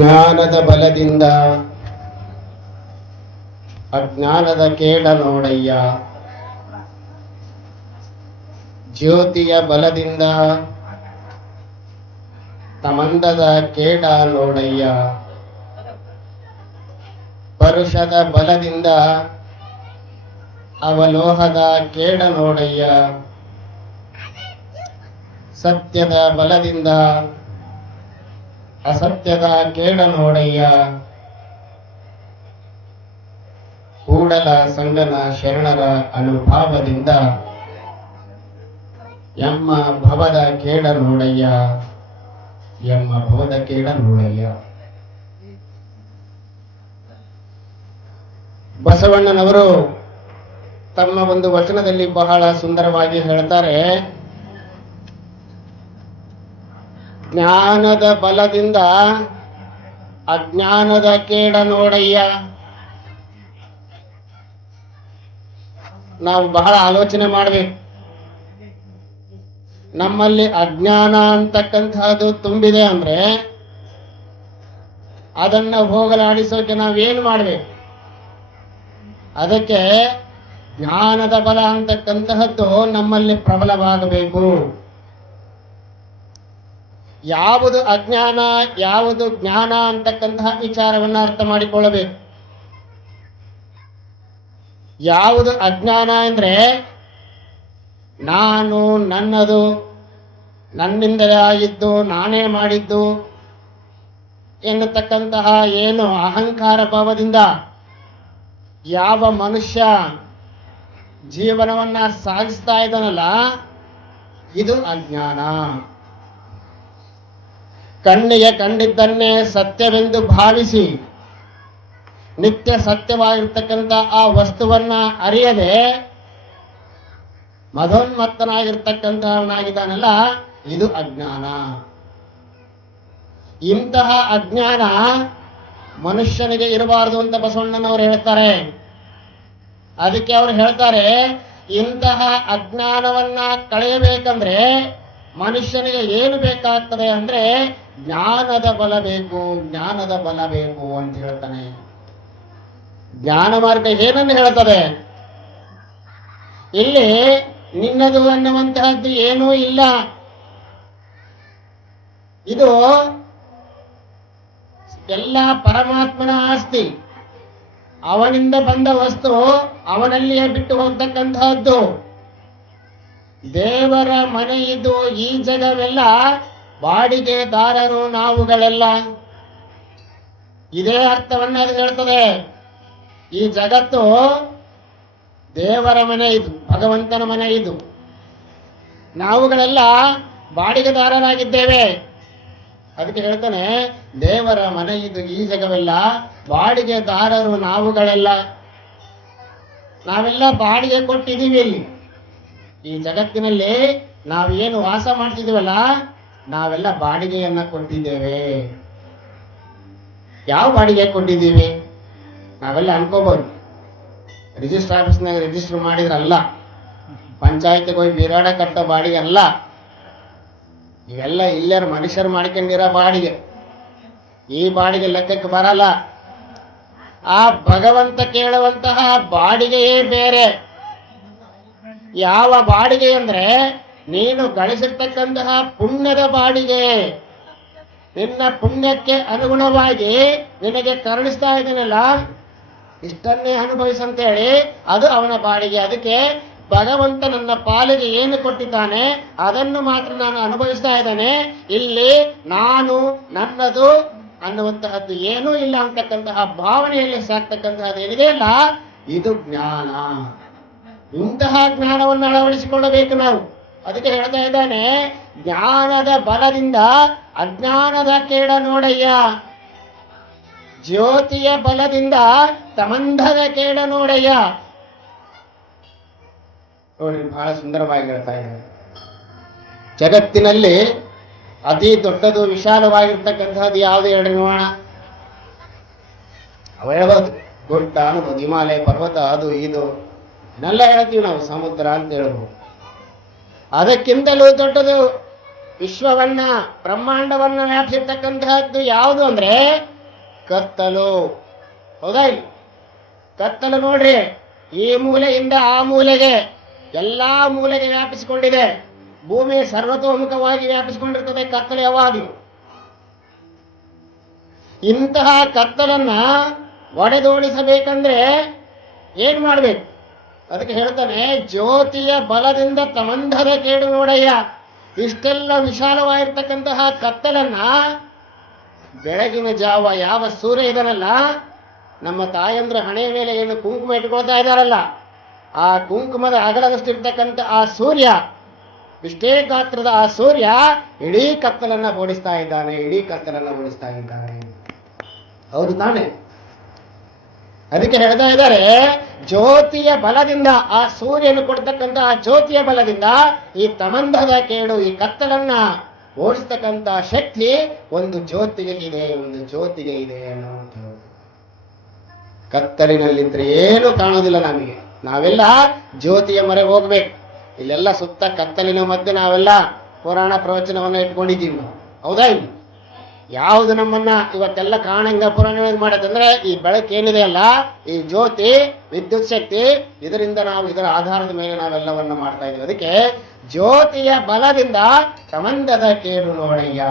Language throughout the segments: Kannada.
ಜ್ಞಾನದ ಬಲದಿಂದ ಅಜ್ಞಾನದ ಕೇಡ ನೋಡಯ್ಯ, ಜ್ಯೋತಿಯ ಬಲದಿಂದ ತಮಂದದ ಕೇಡ ನೋಡಯ್ಯ, ಪರುಷದ ಬಲದಿಂದ ಅವಲೋಹದ ಕೇಡ ನೋಡಯ್ಯ, ಸತ್ಯದ ಬಲದಿಂದ ಅಸತ್ಯದ ಕೇಡ ನೋಡಯ್ಯ, ಕೂಡಲ ಸಂಗನ ಶರಣರ ಅನುಭಾವದಿಂದ ಎಮ್ಮ ಭವದ ಕೇಡ ನೋಡಯ್ಯ, ಎಮ್ಮ ಭವದ ಕೇಡ ನೋಡಯ್ಯ. ಬಸವಣ್ಣನವರು ತಮ್ಮ ಒಂದು ವಚನದಲ್ಲಿ ಬಹಳ ಸುಂದರವಾಗಿ ಹೇಳ್ತಾರೆ, ಜ್ಞಾನದ ಬಲದಿಂದ ಅಜ್ಞಾನದ ಕೇಡ ನೋಡಯ್ಯ. ನಾವು ಬಹಳ ಆಲೋಚನೆ ಮಾಡಬೇಕು. ನಮ್ಮಲ್ಲಿ ಅಜ್ಞಾನ ಅಂತಕ್ಕಂಥದ್ದು ತುಂಬಿದೆ ಅಂದ್ರೆ ಅದನ್ನ ಹೋಗಲಾಡಿಸೋಕೆ ನಾವೇನು ಮಾಡಬೇಕು? ಅದಕ್ಕೆ ಜ್ಞಾನದ ಬಲ ಅಂತಕ್ಕಂತಹದ್ದು ನಮ್ಮಲ್ಲಿ ಪ್ರಬಲವಾಗಬೇಕು. ಯಾವುದು ಅಜ್ಞಾನ, ಯಾವುದು ಜ್ಞಾನ ಅಂತಕ್ಕಂತಹ ವಿಚಾರವನ್ನ ಅರ್ಥ ಮಾಡಿಕೊಳ್ಳಬೇಕು. ಯಾವುದು ಅಜ್ಞಾನ ಅಂದ್ರೆ ನಾನು, ನನ್ನದು, ನನ್ನಿಂದಲೇ ಆಗಿದ್ದು, ನಾನೇ ಮಾಡಿದ್ದು ಎನ್ನತಕ್ಕಂತಹ ಏನು ಅಹಂಕಾರ ಭಾವದಿಂದ ಯಾವ ಮನುಷ್ಯ ಜೀವನವನ್ನ ಸಾಗಿಸ್ತಾ ಇದ್ದಾನಲ್ಲ, ಇದು ಅಜ್ಞಾನ. ಕಣ್ಣಿಗೆ ಕಂಡಿದ್ದನ್ನೇ ಸತ್ಯವೆಂದು ಭಾವಿಸಿ ನಿತ್ಯ ಸತ್ಯವಾಗಿರ್ತಕ್ಕಂಥ ಆ ವಸ್ತುವನ್ನ ಅರಿಯದೆ ಮಧೋನ್ಮತ್ತನಾಗಿರ್ತಕ್ಕಂಥವನಾಗಿದ್ದಾನಲ್ಲ, ಇದು ಅಜ್ಞಾನ. ಇಂತಹ ಅಜ್ಞಾನ ಮನುಷ್ಯನಿಗೆ ಇರಬಾರದು ಅಂತ ಬಸವಣ್ಣನವರು ಹೇಳ್ತಾರೆ. ಅದಕ್ಕೆ ಅವರು ಹೇಳ್ತಾರೆ, ಇಂತಹ ಅಜ್ಞಾನವನ್ನ ಕಳೆಯಬೇಕಂದ್ರೆ ಮನುಷ್ಯನಿಗೆ ಏನು ಬೇಕಾಗ್ತದೆ ಅಂದ್ರೆ ಜ್ಞಾನದ ಬಲ ಬೇಕು, ಜ್ಞಾನದ ಬಲ ಬೇಕು ಅಂತ ಹೇಳ್ತಾನೆ. ಜ್ಞಾನ ಮಾರ್ಗ ಏನನ್ನು ಹೇಳ್ತದೆ? ಇಲ್ಲಿ ನಿನ್ನದು ಅನ್ನುವಂತಹದ್ದು ಏನೂ ಇಲ್ಲ. ಇದು ಎಲ್ಲ ಪರಮಾತ್ಮನ ಆಸ್ತಿ. ಅವನಿಂದ ಬಂದ ವಸ್ತು ಅವನಲ್ಲಿಯೇ ಬಿಟ್ಟು ಹೋಗ್ತಕ್ಕಂತಹದ್ದು. ದೇವರ ಮನೆ ಇದು, ಈ ಜಗವೆಲ್ಲ ಬಾಡಿಗೆದಾರರು ನಾವುಗಳೆಲ್ಲ. ಇದೇ ಅರ್ಥವನ್ನ ಅದು ಹೇಳ್ತದೆ. ಈ ಜಗತ್ತು ದೇವರ ಮನೆ ಇದು, ಭಗವಂತನ ಮನೆ ಇದು. ನಾವುಗಳೆಲ್ಲ ಬಾಡಿಗೆದಾರರಾಗಿದ್ದೇವೆ. ಅದಕ್ಕೆ ಹೇಳ್ತಾನೆ, ದೇವರ ಮನೆ ಇದು, ಈ ಜಗವೆಲ್ಲ ಬಾಡಿಗೆದಾರರು ನಾವುಗಳೆಲ್ಲ. ನಾವೆಲ್ಲ ಬಾಡಿಗೆ ಕೊಟ್ಟಿದ್ದೀವಿ. ಇಲ್ಲಿ ಈ ಜಗತ್ತಿನಲ್ಲಿ ನಾವೇನು ವಾಸ ಮಾಡ್ತಿದ್ದೀವಲ್ಲ, ನಾವೆಲ್ಲ ಬಾಡಿಗೆಯನ್ನ ಕೊಟ್ಟಿದ್ದೇವೆ. ಯಾವ ಬಾಡಿಗೆ ಕೊಟ್ಟಿದ್ದೀವಿ? ನಾವೆಲ್ಲ ಅನ್ಕೋಬಹುದು, ರಿಜಿಸ್ಟರ್ ಆಫೀಸ್ನಾಗ ರಿಜಿಸ್ಟರ್ ಮಾಡಿದ್ರಲ್ಲ, ಪಂಚಾಯತ್ಗೆ ಹೋಗಿ ಬಿರಾಡ ಕಟ್ಟೋ ಬಾಡಿಗೆ ಅಲ್ಲ. ಇವೆಲ್ಲ ಇಲ್ಲಾರ ಮನುಷ್ಯರು ಮಾಡ್ಕೊಂಡಿರೋ ಬಾಡಿಗೆ. ಈ ಬಾಡಿಗೆ ಲೆಕ್ಕಕ್ಕೆ ಬರಲ್ಲ. ಆ ಭಗವಂತ ಕೇಳುವಂತಹ ಬಾಡಿಗೆಯೇ ಬೇರೆ. ಯಾವ ಬಾಡಿಗೆ ಅಂದ್ರೆ ನೀನು ಗಳಿಸಿರ್ತಕ್ಕಂತಹ ಪುಣ್ಯದ ಬಾಡಿಗೆ. ನಿನ್ನ ಪುಣ್ಯಕ್ಕೆ ಅನುಗುಣವಾಗಿ ನಿನಗೆ ಕರುಣಿಸ್ತಾ ಇದ್ದೀನಲ್ಲ, ಇಷ್ಟನ್ನೇ ಅನುಭವಿಸಂತೇಳಿ ಅದು ಅವನ ಬಾಡಿಗೆ. ಅದಕ್ಕೆ ಭಗವಂತ ನನ್ನ ಪಾಲಿಗೆ ಏನು ಕೊಟ್ಟಿದ್ದಾನೆ ಅದನ್ನು ಮಾತ್ರ ನಾನು ಅನುಭವಿಸ್ತಾ ಇದ್ದಾನೆ. ಇಲ್ಲಿ ನಾನು, ನನ್ನದು ಅನ್ನುವಂತಹದ್ದು ಏನೂ ಇಲ್ಲ ಅಂತಕ್ಕಂತಹ ಭಾವನೆಯಲ್ಲಿ ಸಾಕ್ತಕ್ಕಂತಹದ್ದು ಏನಿದೆಯಲ್ಲ, ಇದು ಜ್ಞಾನ. ಇಂತಹ ಜ್ಞಾನವನ್ನು ಅಳವಡಿಸಿಕೊಳ್ಳಬೇಕು ನಾವು. ಅದಕ್ಕೆ ಹೇಳ್ತಾ ಇದ್ದಾನೆ, ಜ್ಞಾನದ ಬಲದಿಂದ ಅಜ್ಞಾನದ ಕೇಡ ನೋಡಯ್ಯ, ಜ್ಯೋತಿಯ ಬಲದಿಂದ ತಮಂಧದ ಕೇಡ ನೋಡಯ್ಯ. ನೋಡಿ, ಬಹಳ ಸುಂದರವಾಗಿ ಹೇಳ್ತಾ ಇದ್ದಾರೆ. ಜಗತ್ತಿನಲ್ಲಿ ಅತಿ ದೊಡ್ಡದು, ವಿಶಾಲವಾಗಿರ್ತಕ್ಕಂಥದ್ದು ಯಾವುದು ಹೇಳಿ ನೋಡೋಣ? ಅವ ಹೇಳ್ಬೋದು, ಗುಡ್ಡ ಅನ್ನೋದು, ಹಿಮಾಲಯ ಪರ್ವತ, ಅದು ಇದು ಇದನ್ನೆಲ್ಲ ಹೇಳ್ತೀವಿ ನಾವು, ಸಮುದ್ರ ಅಂತ ಹೇಳ್ಬೋದು. ಅದಕ್ಕಿಂತಲೂ ದೊಡ್ಡದು ವಿಶ್ವವನ್ನ ಬ್ರಹ್ಮಾಂಡವನ್ನ ವ್ಯಾಪಿಸಿರ್ತಕ್ಕಂತಹದ್ದು ಯಾವುದು ಅಂದ್ರೆ ಕತ್ತಲು. ಹೌದಾ? ಕತ್ತಲು ನೋಡ್ರಿ, ಈ ಮೂಲೆಯಿಂದ ಆ ಮೂಲೆಗೆ, ಎಲ್ಲಾ ಮೂಲೆಗೆ ವ್ಯಾಪಿಸಿಕೊಂಡಿದೆ. ಭೂಮಿ ಸರ್ವತೋಮುಖವಾಗಿ ವ್ಯಾಪಿಸಿಕೊಂಡಿರ್ತದೆ ಕತ್ತಲು ಯಾವಾಗಲೂ. ಇಂತಹ ಕತ್ತಲನ್ನ ಒಡೆದೋಡಿಸಬೇಕಂದ್ರೆ ಏನ್ ಮಾಡ್ಬೇಕು? ಅದಕ್ಕೆ ಹೇಳ್ತಾನೆ, ಜ್ಯೋತಿಯ ಬಲದಿಂದ ತಮಂಧದ ಕೇಡು ನೋಡಯ್ಯ. ಇಷ್ಟೆಲ್ಲ ವಿಶಾಲವಾಗಿರ್ತಕ್ಕಂತಹ ಕತ್ತಲನ್ನ ಬೆಳಗಿನ ಜಾವ ಯಾವ ಸೂರ್ಯ ಇದನಲ್ಲ, ನಮ್ಮ ತಾಯಂದ್ರ ಹಣೆಯ ಮೇಲೆ ಏನು ಕುಂಕುಮ ಇಟ್ಕೊಳ್ತಾ ಇದ್ದಾರಲ್ಲ, ಆ ಕುಂಕುಮದ ಅಗಲದಷ್ಟಿರ್ತಕ್ಕಂಥ ಆ ಸೂರ್ಯ, ಇಷ್ಟೇ ಗಾತ್ರದ ಆ ಸೂರ್ಯ ಇಡೀ ಕತ್ತಲನ್ನ ಓಡಿಸ್ತಾ ಇದ್ದಾನೆ, ಇಡೀ ಕತ್ತಲನ್ನ ಓಡಿಸ್ತಾ ಇದ್ದಾನೆ. ಹೌದು ತಾನೆ? ಅದಕ್ಕೆ ಹೇಳ್ತಾ ಇದ್ದಾರೆ, ಜ್ಯೋತಿಯ ಬಲದಿಂದ, ಆ ಸೂರ್ಯನು ಕೊಡ್ತಕ್ಕಂಥ ಆ ಜ್ಯೋತಿಯ ಬಲದಿಂದ ಈ ತಮಂಧದ ಕೇಡು, ಈ ಕತ್ತಲನ್ನ ಓಡಿಸ್ತಕ್ಕಂಥ ಶಕ್ತಿ ಒಂದು ಜ್ಯೋತಿಗೆ ಇದೆ, ಒಂದು ಜ್ಯೋತಿಗೆ ಇದೆ ಅನ್ನೋ. ಕತ್ತಲಿನಲ್ಲಿದ್ರೆ ಏನು ಕಾಣೋದಿಲ್ಲ ನಮಗೆ. ನಾವೆಲ್ಲ ಜ್ಯೋತಿಯ ಮೊರೆ ಹೋಗ್ಬೇಕು. ಇಲ್ಲೆಲ್ಲ ಸುತ್ತ ಕತ್ತಲಿನ ಮಧ್ಯೆ ನಾವೆಲ್ಲ ಪುರಾಣ ಪ್ರವಚನವನ್ನ ಇಟ್ಕೊಂಡಿದ್ದೀವಿ. ಹೌದಾ? ಯಾವುದು ನಮ್ಮನ್ನ ಇವತ್ತೆಲ್ಲ ಕಾಣಂಗ ಪುರಾಣ ಮಾಡತ್ತಂದ್ರೆ ಈ ಬೆಳಕು ಏನಿದೆ ಅಲ್ಲ, ಈ ಜ್ಯೋತಿ, ವಿದ್ಯುತ್ ಶಕ್ತಿ, ಇದರಿಂದ ನಾವು ಇದರ ಆಧಾರದ ಮೇಲೆ ನಾವೆಲ್ಲವನ್ನ ಮಾಡ್ತಾ ಇದ್ದೀವಿ. ಅದಕ್ಕೆ ಜ್ಯೋತಿಯ ಬಲದಿಂದ ತಮಂಧದ ಕೇಡು ನೋಡಯ್ಯ,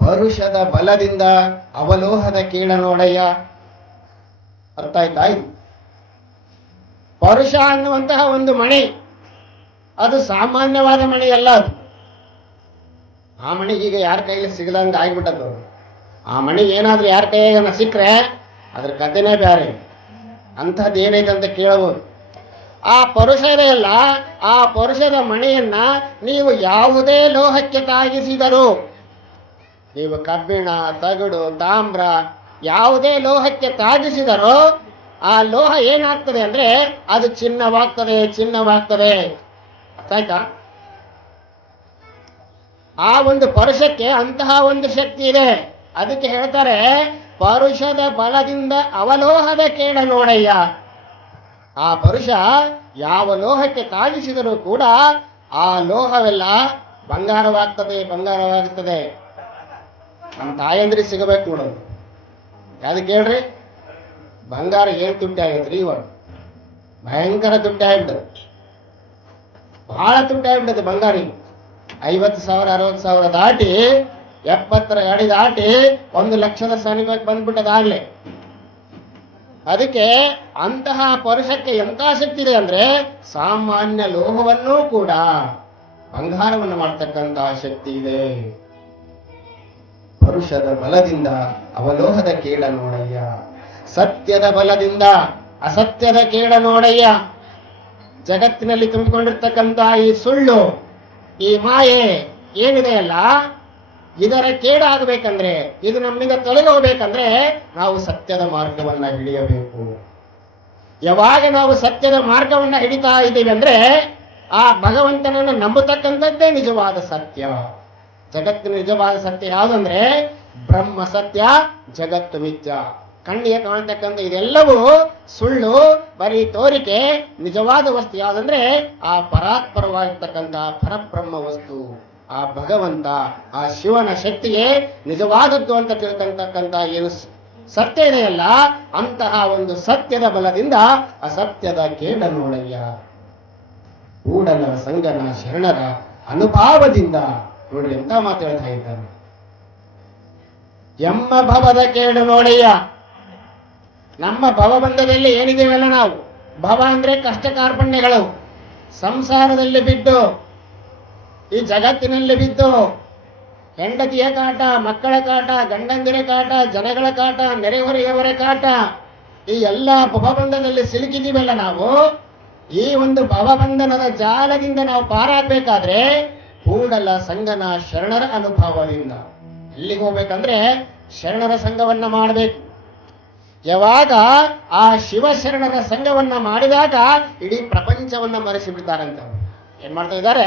ಪರುಷದ ಬಲದಿಂದ ಅವಲೋಹದ ಕೀಳ ನೋಡಯ್ಯ. ಅರ್ಥ ಆಯ್ತಾ? ಪರುಷ ಅನ್ನುವಂತಹ ಒಂದು ಮಣಿ, ಅದು ಸಾಮಾನ್ಯವಾದ ಮಣಿ ಅಲ್ಲ. ಅದು ಆ ಮಣಿಗೆ ಈಗ ಯಾರ ಕೈಯಲ್ಲಿ ಸಿಗದಂಗ ಆಗ್ಬಿಟ್ಟದ್ದು. ಆ ಮಣಿಗೆ ಏನಾದ್ರೂ ಯಾರ ಕೈಯಾಗ ಸಿಕ್ಕರೆ ಅದ್ರ ಕಥೆನೇ ಬೇರೆ. ಅಂಥದ್ದು ಏನೈತೆ ಅಂತ ಕೇಳಬಹುದು. ಆ ಪರುಷ ಇದೆಯಲ್ಲ, ಆ ಪರುಷದ ಮಣಿಯನ್ನ ನೀವು ಯಾವುದೇ ಲೋಹಕ್ಕೆ ತಾಗಿಸಿದರು, ನೀವು ಕಬ್ಬಿಣ, ತಗಡು, ತಾಮ್ರ ಯಾವುದೇ ಲೋಹಕ್ಕೆ ತಾಗಿಸಿದರೂ ಆ ಲೋಹ ಏನಾಗ್ತದೆ ಅಂದ್ರೆ ಅದು ಚಿನ್ನವಾಗ್ತದೆ, ಚಿನ್ನವಾಗ್ತದೆ. ಅರ್ಥ ಆಯ್ತಾ? ಆ ಒಂದು ಪರುಷಕ್ಕೆ ಅಂತಹ ಒಂದು ಶಕ್ತಿ ಇದೆ. ಅದಕ್ಕೆ ಹೇಳ್ತಾರೆ, ಪರುಷದ ಬಲದಿಂದ ಅವಲೋಹದ ಕೇಳ ನೋಡಯ್ಯ. ಆ ಪರುಷ ಯಾವ ಲೋಹಕ್ಕೆ ತಾಗಿಸಿದರೂ ಕೂಡ ಆ ಲೋಹವೆಲ್ಲ ಬಂಗಾರವಾಗ್ತದೆ, ಬಂಗಾರವಾಗ್ತದೆ. ನಮ್ಮ ತಾಯಂದ್ರಿಗೆ ಸಿಗಬೇಕು ನೋಡೋದು. ಯಾವ್ದಕ್ಕೆ ಹೇಳ್ರಿ? ಬಂಗಾರ ಏನ್ ತುಟ್ಟಿ ಆಗೈತ್ರಿ ಇವಾಗ? ಭಯಂಕರ ತುಟ್ಟಿ ಆಗ್ಬಿಟ್ಟದೆ, ಬಹಳ ತುಟ್ಟಿ ಆಗ್ಬಿಟ್ಟದೆ ಬಂಗಾರ. 50,000 60,000 ದಾಟಿ 70 ಅಡಿ ದಾಟಿ 1,00,000 ಸನಿಮಕ್ಕೆ ಬಂದ್ಬಿಟ್ಟದಾಗ್ಲೆ. ಅದಕ್ಕೆ ಅಂತಹ ಪರುಷಕ್ಕೆ ಎಂತ ಶಕ್ತಿ ಇದೆ ಅಂದ್ರೆ ಸಾಮಾನ್ಯ ಲೋಹವನ್ನೂ ಕೂಡ ಬಂಗಾರವನ್ನು ಮಾಡ್ತಕ್ಕಂತಹ ಶಕ್ತಿ ಇದೆ. ಪರುಷದ ಬಲದಿಂದ ಅವಲೋಹದ ಕೇಳ ನೋಡಯ್ಯ, ಸತ್ಯದ ಬಲದಿಂದ ಅಸತ್ಯದ ಕೇಳ ನೋಡಯ್ಯ. ಜಗತ್ತಿನಲ್ಲಿ ತುಂಬಿಕೊಂಡಿರ್ತಕ್ಕಂತಹ ಈ ಸುಳ್ಳು, ಈ ಮಾಯೆ ಏನಿದೆಯಲ್ಲ, ಇದರ ಕೇಡಾಗಬೇಕಂದ್ರೆ, ಇದು ನಮ್ಮಿಂದ ತೊಲಗಿ ಹೋಗ್ಬೇಕಂದ್ರೆ ನಾವು ಸತ್ಯದ ಮಾರ್ಗವನ್ನ ಹಿಡಿಯಬೇಕು. ಯಾವಾಗ ನಾವು ಸತ್ಯದ ಮಾರ್ಗವನ್ನ ಹಿಡಿತಾ ಇದ್ದೀವಿ ಅಂದ್ರೆ ಆ ಭಗವಂತನನ್ನು ನಂಬತಕ್ಕಂಥದ್ದೇ ನಿಜವಾದ ಸತ್ಯ. ಜಗತ್ತಿನ ನಿಜವಾದ ಸತ್ಯ ಯಾವುದಂದ್ರೆ ಬ್ರಹ್ಮ ಸತ್ಯ, ಜಗತ್ತು ಮಿಥ್ಯ. ಕಣ್ಣಿಗೆ ಕಾಣತಕ್ಕಂಥ ಇದೆಲ್ಲವೂ ಸುಳ್ಳು, ಬರೀ ತೋರಿಕೆ. ನಿಜವಾದ ವಸ್ತು ಯಾವುದಂದ್ರೆ ಆ ಪರಾತ್ಪರವಾಗಿರ್ತಕ್ಕಂಥ ಪರಬ್ರಹ್ಮ ವಸ್ತು, ಆ ಭಗವಂತ, ಆ ಶಿವನ ಶಕ್ತಿಗೆ ನಿಜವಾದದ್ದು ಅಂತ ತಿಳ್ಕೊಂತಕ್ಕಂಥ ಏನು ಸತ್ಯ ಇದೆಯಲ್ಲ, ಅಂತಹ ಒಂದು ಸತ್ಯದ ಬಲದಿಂದ ಅಸತ್ಯದ ಕೇಡ ನೋಡಯ್ಯ. ಕೂಡಲ ಸಂಗನ ಶರಣರ ಅನುಭಾವದಿಂದ ನೋಡ್ರಿ ಎಂತ ಮಾತಾಡ್ತಾ ಇದ್ದಾರೆ. ಎಮ್ಮ ಭವದ ಕೇಡು ನೋಡಯ್ಯ. ನಮ್ಮ ಭವಬಂಧದಲ್ಲಿ ಏನಿದೆವಲ್ಲ ನಾವು, ಭವ ಅಂದ್ರೆ ಕಷ್ಟ ಕಾರ್ಪಣ್ಯಗಳು, ಸಂಸಾರದಲ್ಲಿ ಬಿದ್ದು, ಈ ಜಗತ್ತಿನಲ್ಲಿ ಬಿದ್ದು ಹೆಂಡತಿಯ ಕಾಟ, ಮಕ್ಕಳ ಕಾಟ, ಗಂಡಂದಿರ ಕಾಟ, ಜನಗಳ ಕಾಟ, ನೆರೆಹೊರೆಯವರ ಕಾಟ, ಈ ಎಲ್ಲ ಭವಬಂಧದಲ್ಲಿ ಸಿಲುಕಿದೀವಲ್ಲ ನಾವು. ಈ ಒಂದು ಭವಬಂಧನದ ಜಾಲದಿಂದ ನಾವು ಪಾರಾಗಬೇಕಾದ್ರೆ ಕೂಡಲ ಸಂಗನ ಶರಣರ ಅನುಭವದಿಂದ ಎಲ್ಲಿಗೆ ಹೋಗ್ಬೇಕಂದ್ರೆ ಶರಣರ ಸಂಘವನ್ನ ಮಾಡಬೇಕು. ಯಾವಾಗ ಆ ಶಿವಶರಣರ ಸಂಘವನ್ನ ಮಾಡಿದಾಗ ಇಡೀ ಪ್ರಪಂಚವನ್ನ ಮರೆಸಿ ಬಿಡ್ತಾರಂತ. ಏನ್ ಮಾಡ್ತಾ ಇದ್ದಾರೆ?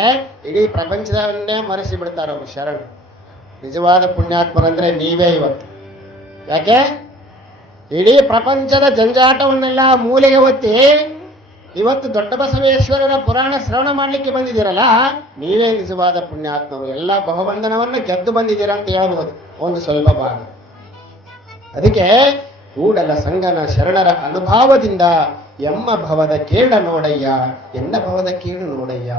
ಇಡೀ ಪ್ರಪಂಚವನ್ನೇ ಮರೆಸಿ ಬಿಡ್ತಾರೆ ಅವರು ಶರಣರು. ನಿಜವಾದ ಪುಣ್ಯಾತ್ಮರಂದ್ರೆ ನೀವೇ ಇವತ್ತು. ಯಾಕೆ? ಇಡೀ ಪ್ರಪಂಚದ ಜಂಜಾಟವನ್ನೆಲ್ಲ ಮೂಲೆಗೆ ಒತ್ತಿ ಇವತ್ತು ದೊಡ್ಡ ಬಸವೇಶ್ವರರ ಪುರಾಣ ಶ್ರವಣ ಮಾಡಲಿಕ್ಕೆ ಬಂದಿದ್ದೀರಲ್ಲ, ನೀವೇ ನಿಜವಾದ ಪುಣ್ಯಾತ್ಮರು. ಎಲ್ಲ ಬಹುಬಂಧನವನ್ನು ಗೆದ್ದು ಬಂದಿದ್ದೀರಾ ಅಂತ ಹೇಳ್ಬೋದು ಒಂದು ಸ್ವಲ್ಪ ಭಾಗ. ಅದಕ್ಕೆ ಕೂಡಲ ಸಂಗನ ಶರಣರ ಅನುಭಾವದಿಂದ ಎಮ್ಮ ಭವದ ಕೇಳ ನೋಡಯ್ಯ, ಎನ್ನ ಭವದ ಕೇಳು ನೋಡಯ್ಯ.